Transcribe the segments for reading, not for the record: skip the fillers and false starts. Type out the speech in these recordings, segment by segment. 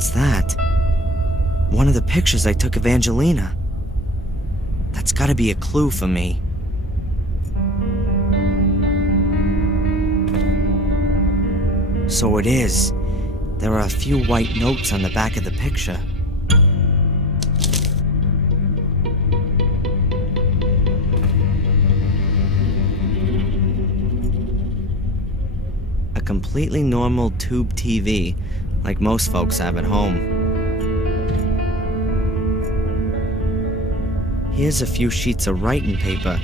What's that? One of the pictures I took of Angelina. That's gotta be a clue for me. So it is. There are a few white notes on the back of the picture. A completely normal tube TV, like most folks have at home. Here's a few sheets of writing paper.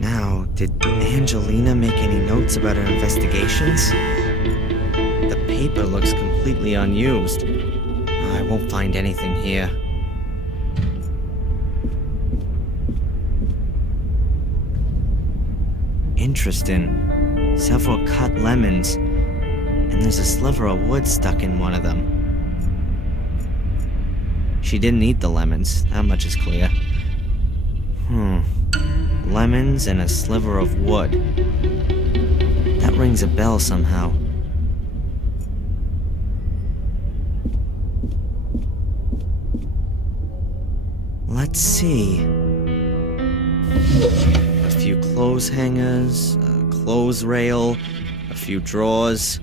Now, did Angelina make any notes about her investigations? The paper looks completely unused. I won't find anything here. Interesting. Several cut lemons, and there's a sliver of wood stuck in one of them. She didn't eat the lemons, that much is clear. Lemons and a sliver of wood. That rings a bell somehow. Let's see. A few clothes hangers, a clothes rail, a few drawers.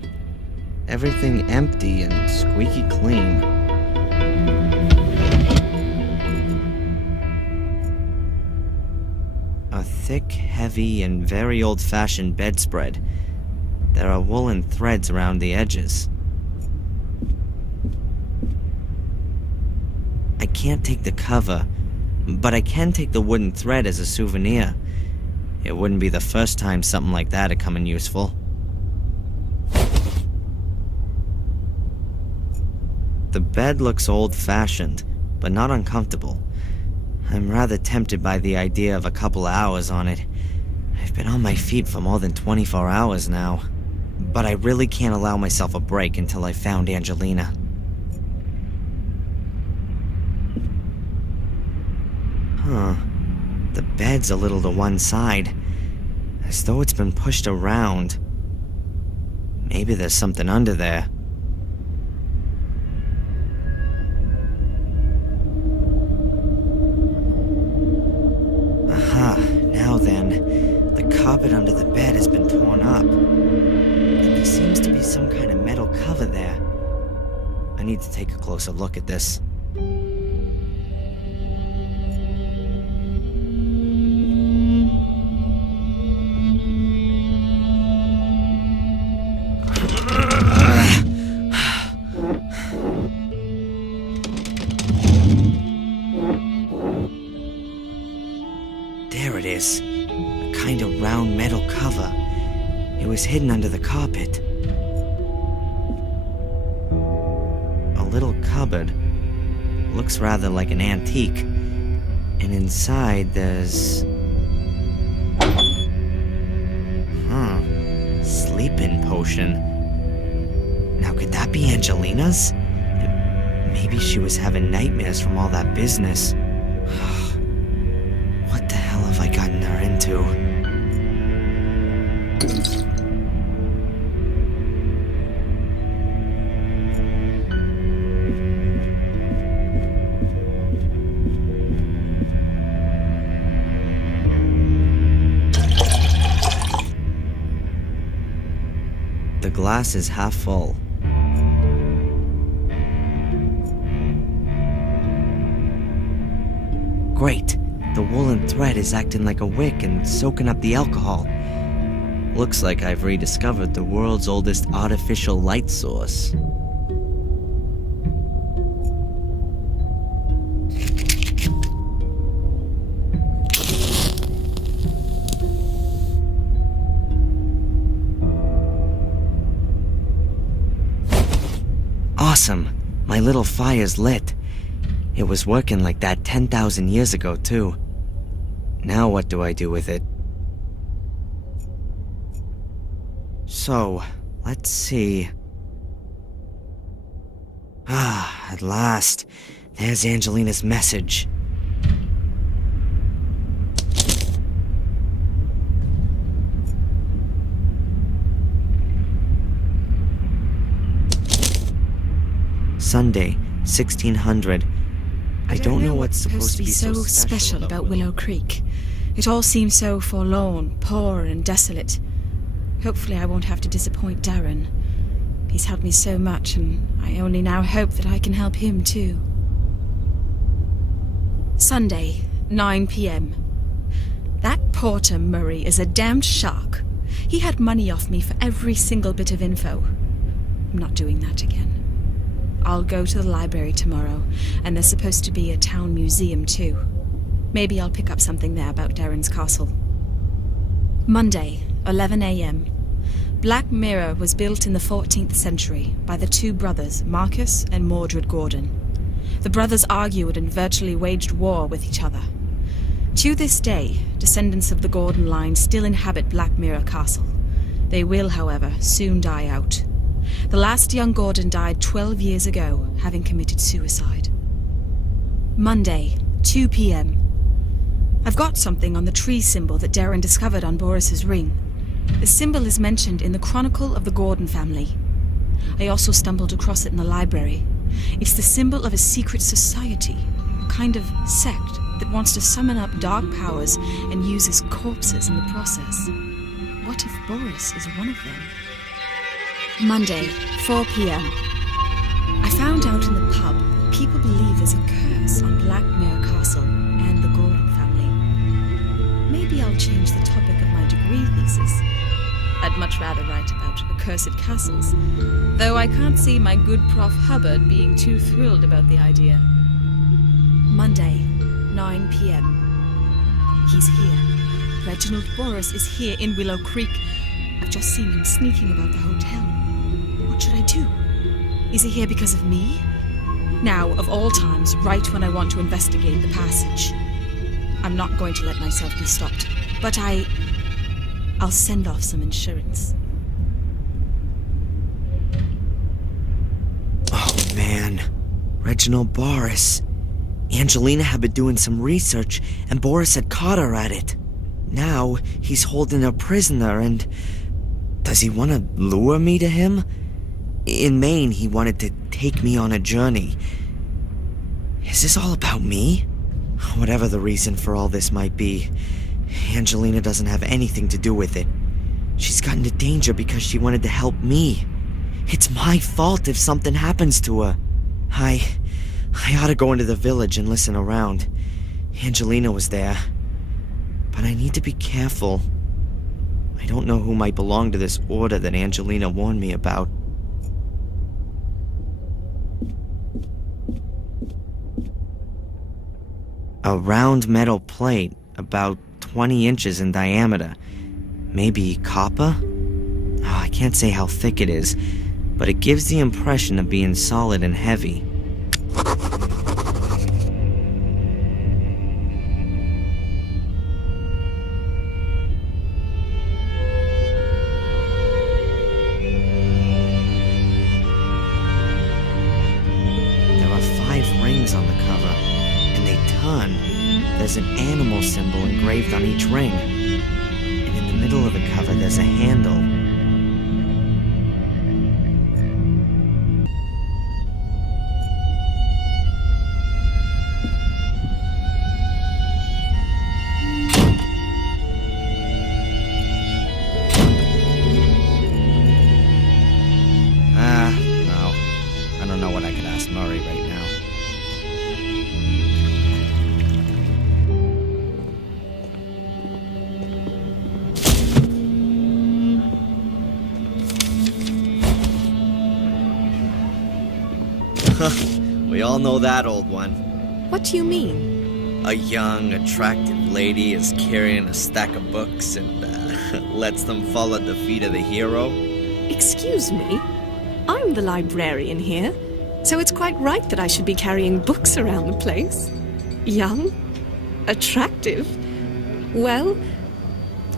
Everything empty and squeaky clean. A thick, heavy, and very old-fashioned bedspread. There are woolen threads around the edges. I can't take the cover, but I can take the wooden thread as a souvenir. It wouldn't be the first time something like that had come in useful. The bed looks old-fashioned, but not uncomfortable. I'm rather tempted by the idea of a couple of hours on it. I've been on my feet for more than 24 hours now. But I really can't allow myself a break until I found Angelina. The bed's a little to one side, as though it's been pushed around. Maybe there's something under there. Aha, now then, the carpet under the bed has been torn up. And there seems to be some kind of metal cover there. I need to take a closer look at this. There it is. A kind of round metal cover. It was hidden under the carpet. A little cupboard. Looks rather like an antique. And inside there's... Sleeping potion. Now could that be Angelina's? Maybe she was having nightmares from all that business. What the hell have I gotten her into? The glass is half full. Great. The woolen thread is acting like a wick and soaking up the alcohol. Looks like I've rediscovered the world's oldest artificial light source. Awesome! My little fire's lit. It was working like that 10,000 years ago, too. Now what do I do with it? So, let's see. At last. There's Angelina's message. Sunday, 1600. I don't know what's supposed to be so special about Willow Creek. It all seems so forlorn, poor and desolate. Hopefully I won't have to disappoint Darren. He's helped me so much, and I only now hope that I can help him too. Sunday, 9 p.m. That Porter Murray is a damned shark. He had money off me for every single bit of info. I'm not doing that again. I'll go to the library tomorrow, and there's supposed to be a town museum too. Maybe I'll pick up something there about Darren's castle. Monday, 11 a.m. Black Mirror was built in the 14th century by the two brothers, Marcus and Mordred Gordon. The brothers argued and virtually waged war with each other. To this day, descendants of the Gordon line still inhabit Black Mirror Castle. They will, however, soon die out. The last young Gordon died 12 years ago, having committed suicide. Monday, 2 p.m. I've got something on the tree symbol that Darren discovered on Boris's ring. The symbol is mentioned in the Chronicle of the Gordon family. I also stumbled across it in the library. It's the symbol of a secret society, a kind of sect that wants to summon up dark powers and uses corpses in the process. What if Boris is one of them? Monday, 4 p.m. I found out in the pub that people believe there's a curse on Black Mirror Castle and the Gordon family. Maybe I'll change the topic of my degree thesis. I'd much rather write about accursed castles, though I can't see my good Prof. Hubbard being too thrilled about the idea. Monday, 9 p.m. He's here. Reginald Boris is here in Willow Creek. I've just seen him sneaking about the hotel. What should I do? Is he here because of me? Now, of all times, right when I want to investigate the passage. I'm not going to let myself be stopped, but I'll send off some insurance. Oh, man. Reginald Boris. Angelina had been doing some research, and Boris had caught her at it. Now, he's holding her prisoner, and... does he want to lure me to him? In Maine, he wanted to take me on a journey. Is this all about me? Whatever the reason for all this might be, Angelina doesn't have anything to do with it. She's got into danger because she wanted to help me. It's my fault if something happens to her. I ought to go into the village and listen around. Angelina was there. But I need to be careful. I don't know who might belong to this order that Angelina warned me about. A round metal plate, about 20 inches in diameter. Maybe copper? Oh, I can't say how thick it is, but it gives the impression of being solid and heavy. There are 5 rings on the cover, and they turn. There's an animal symbol engraved on each ring. And in the middle of the cover, there's a handle. No. I don't know what I could ask Murray right now. We all know that old one. What do you mean? A young, attractive lady is carrying a stack of books and lets them fall at the feet of the hero. Excuse me? I'm the librarian here, so it's quite right that I should be carrying books around the place. Young? Attractive? Well,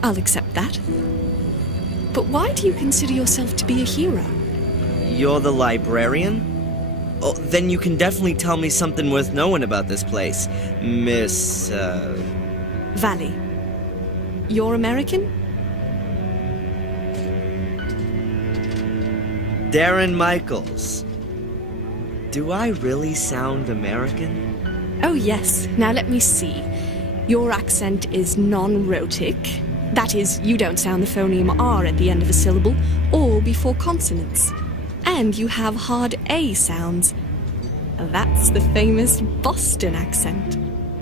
I'll accept that. But why do you consider yourself to be a hero? You're the librarian? Oh, then you can definitely tell me something worth knowing about this place, Miss, Valley. You're American? Darren Michaels. Do I really sound American? Oh, yes. Now let me see. Your accent is non-rhotic. That is, you don't sound the phoneme R at the end of a syllable or before consonants. And you have hard A sounds. That's the famous Boston accent.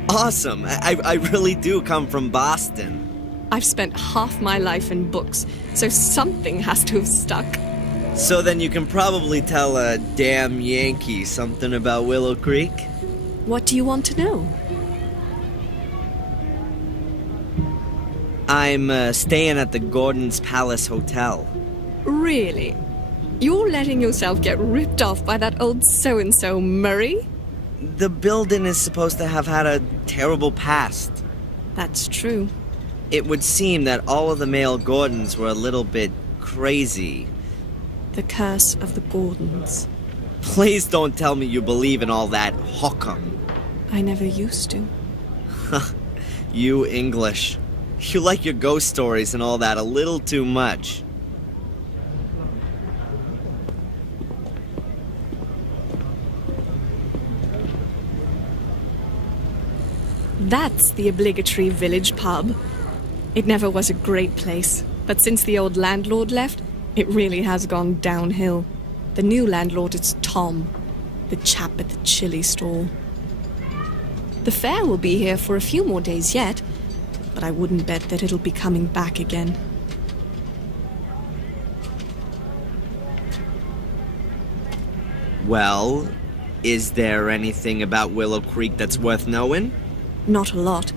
Awesome! I really do come from Boston. I've spent half my life in books, so something has to have stuck. So then you can probably tell a damn Yankee something about Willow Creek? What do you want to know? I'm staying at the Gordon's Palace Hotel. Really? You're letting yourself get ripped off by that old so-and-so Murray? The building is supposed to have had a terrible past. That's true. It would seem that all of the male Gordons were a little bit crazy. The curse of the Gordons. Please don't tell me you believe in all that hokum. I never used to. You English. You like your ghost stories and all that a little too much. That's the obligatory village pub. It never was a great place, but since the old landlord left, it really has gone downhill. The new landlord is Tom, the chap at the chili stall. The fair will be here for a few more days yet, but I wouldn't bet that it'll be coming back again. Well, is there anything about Willow Creek that's worth knowing? Not a lot.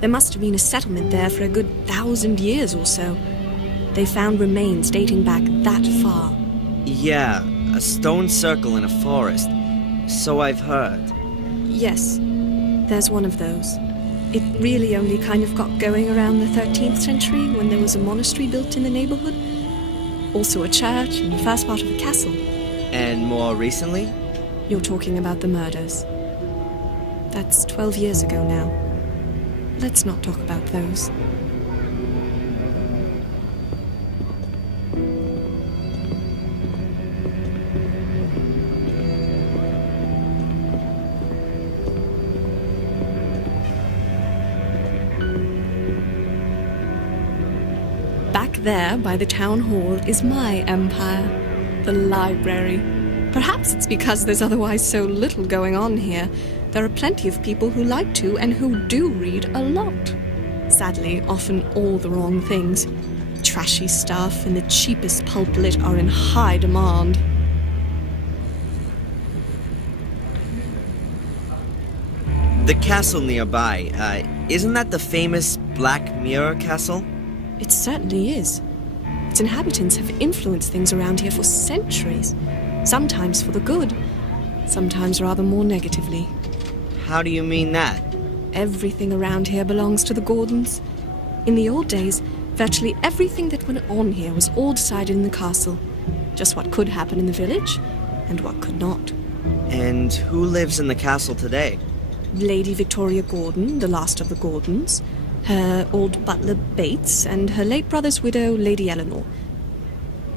There must have been a settlement there for a good 1,000 years or so. They found remains dating back that far. Yeah, a stone circle in a forest. So I've heard. Yes, there's one of those. It really only kind of got going around the 13th century when there was a monastery built in the neighborhood. Also a church and the first part of a castle. And more recently? You're talking about the murders. That's 12 years ago now. Let's not talk about those. Back there by the town hall is my empire, the library. Perhaps it's because there's otherwise so little going on here. There are plenty of people who like to and who do read a lot. Sadly, often all the wrong things. Trashy stuff and the cheapest pulp lit are in high demand. The castle nearby, isn't that the famous Black Mirror Castle? It certainly is. Its inhabitants have influenced things around here for centuries. Sometimes for the good, sometimes rather more negatively. How do you mean that? Everything around here belongs to the Gordons. In the old days, virtually everything that went on here was all decided in the castle. Just what could happen in the village, and what could not. And who lives in the castle today? Lady Victoria Gordon, the last of the Gordons, her old butler Bates, and her late brother's widow, Lady Eleanor.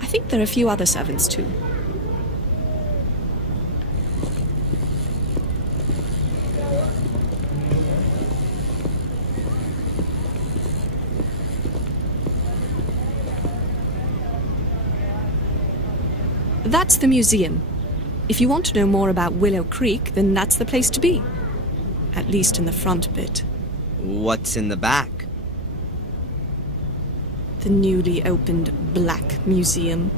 I think there are a few other servants too. That's the museum. If you want to know more about Willow Creek, then that's the place to be. At least in the front bit. What's in the back? The newly opened Black Museum.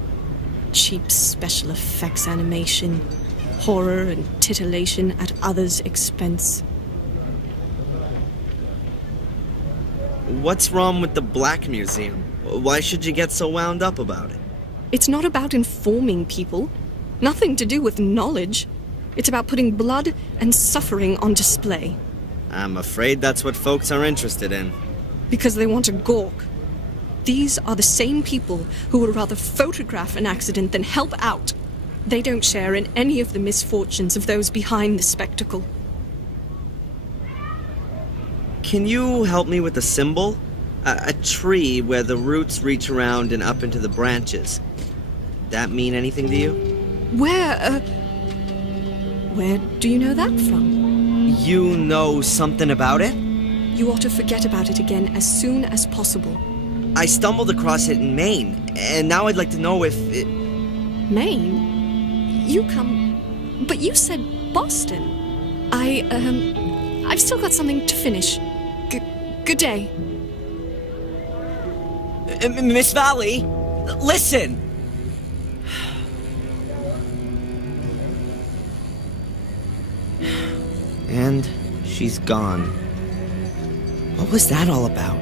Cheap special effects animation. Horror and titillation at others' expense. What's wrong with the Black Museum? Why should you get so wound up about it? It's not about informing people. Nothing to do with knowledge. It's about putting blood and suffering on display. I'm afraid that's what folks are interested in. Because they want to gawk. These are the same people who would rather photograph an accident than help out. They don't share in any of the misfortunes of those behind the spectacle. Can you help me with the symbol? A tree where the roots reach around and up into the branches. That mean anything to you? Where, Where do you know that from? You know something about it? You ought to forget about it again as soon as possible. I stumbled across it in Maine, and now I'd like to know if it... Maine? You come... But you said Boston. I've still got something to finish. Good day. Miss Valley, listen! And she's gone. What was that all about?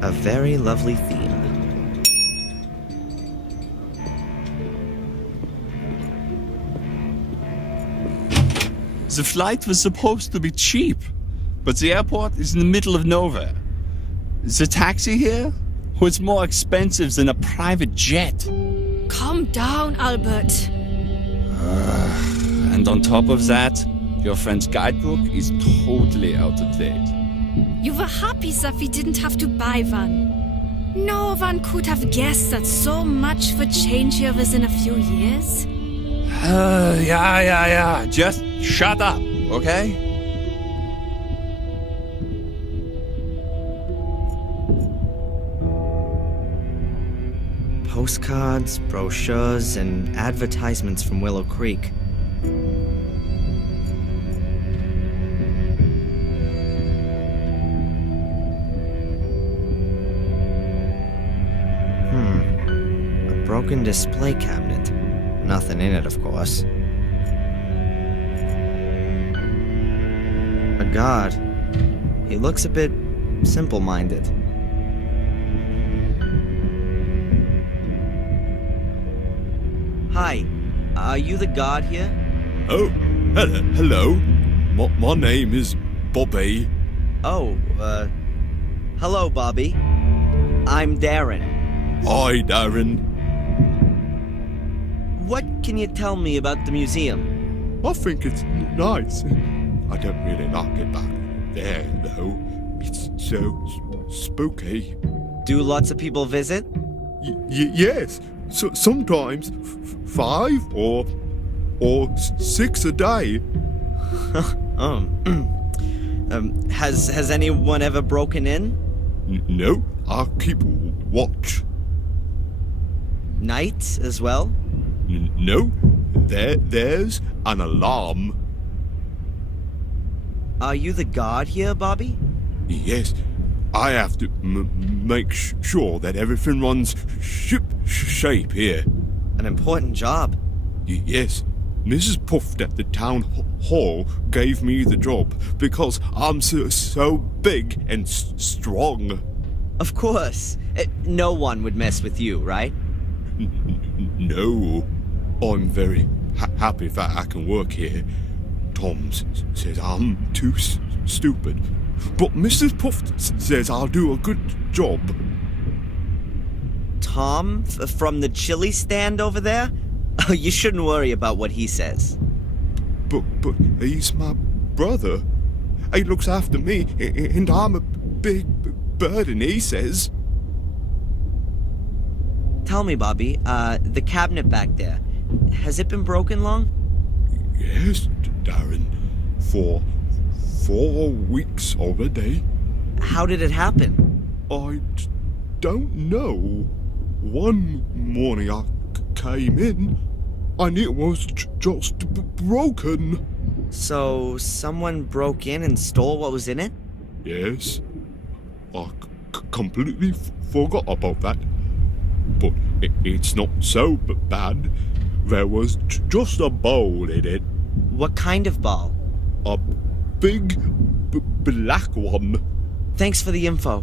A very lovely theme. The flight was supposed to be cheap, but the airport is in the middle of nowhere. The taxi here was more expensive than a private jet. Calm down, Albert. And on top of that, your friend's guidebook is totally out of date. You were happy that we didn't have to buy one. No one could have guessed that so much would change here within a few years. Yeah. Just shut up, okay? Postcards, brochures, and advertisements from Willow Creek. A broken display cabinet. Nothing in it, of course. A guard. He looks a bit simple-minded. Hi, are you the guard here? Oh, hello. My name is Bobby. Oh, hello, Bobby. I'm Darren. Hi, Darren. What can you tell me about the museum? I think it's nice. I don't really like it back there, though. It's so spooky. Do lots of people visit? Yes, so sometimes 5 or 6 a day. Has anyone ever broken in? No, I keep watch. Nights as well? No, there's an alarm. Are you the guard here, Bobby? Yes, I have to make sure that everything runs shape here. An important job. Yes, Mrs. Puff at the town hall gave me the job because I'm so big and strong. Of course. No one would mess with you, right? No, I'm very happy that I can work here. Tom says I'm too stupid, but Mrs. Puff says I'll do a good job. Tom from the chili stand over there? You shouldn't worry about what he says. But he's my brother. He looks after me, and I'm a big burden, he says. Tell me, Bobby, the cabinet back there, has it been broken long? Yes, Darren, for 4 weeks already. How did it happen? I don't know. One morning I came in, and it was just broken. So, someone broke in and stole what was in it? Yes, I completely forgot about that. But it's not so bad. There was just a bowl in it. What kind of ball? A big black one. Thanks for the info.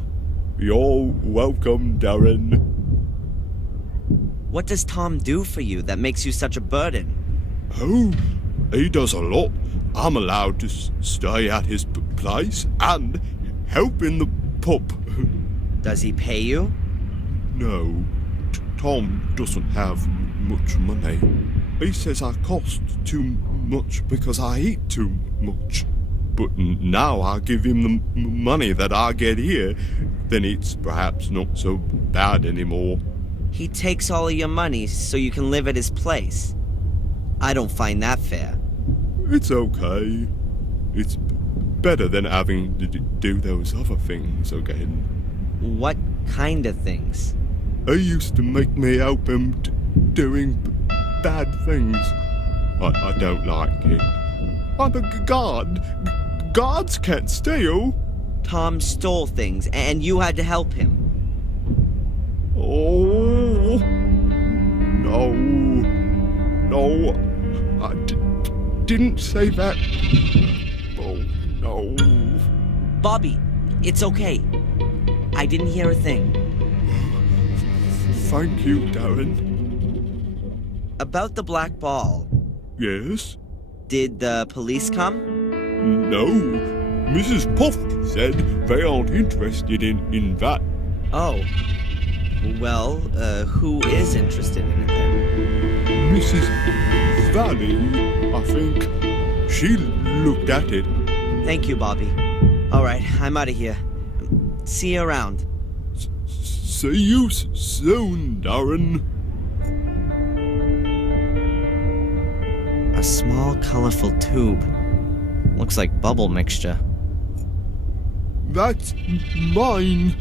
You're welcome, Darren. What does Tom do for you that makes you such a burden? Oh, he does a lot. I'm allowed to stay at his place and help in the pub. Does he pay you? No, Tom doesn't have much money. He says I cost too much because I eat too much. But now I give him the money that I get here, then it's perhaps not so bad anymore. He takes all of your money so you can live at his place. I don't find that fair. It's okay. It's better than having to do those other things again. What kind of things? He used to make me help him doing bad things. I don't like it. I'm a guard. Guards can't steal. Tom stole things and you had to help him. Oh, no. No, I didn't say that. Oh, no. Bobby, it's okay. I didn't hear a thing. Thank you, Darren. About the black ball, Yes? did the police come? No. Mrs. Puff said they aren't interested in that. Oh. Well, who is interested in it then? Mrs. Valley, I think. She looked at it. Thank you, Bobby. Alright, I'm out of here. See you around. See you soon, Darren. A small, colorful tube. Looks like bubble mixture. That's mine.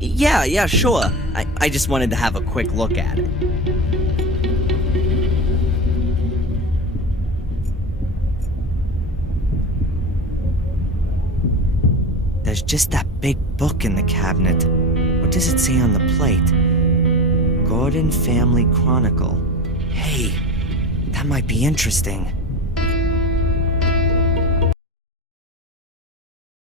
Yeah, sure. I just wanted to have a quick look at it. There's just that big book in the cabinet. What does it say on the plate? Gordon Family Chronicle. Hey, that might be interesting.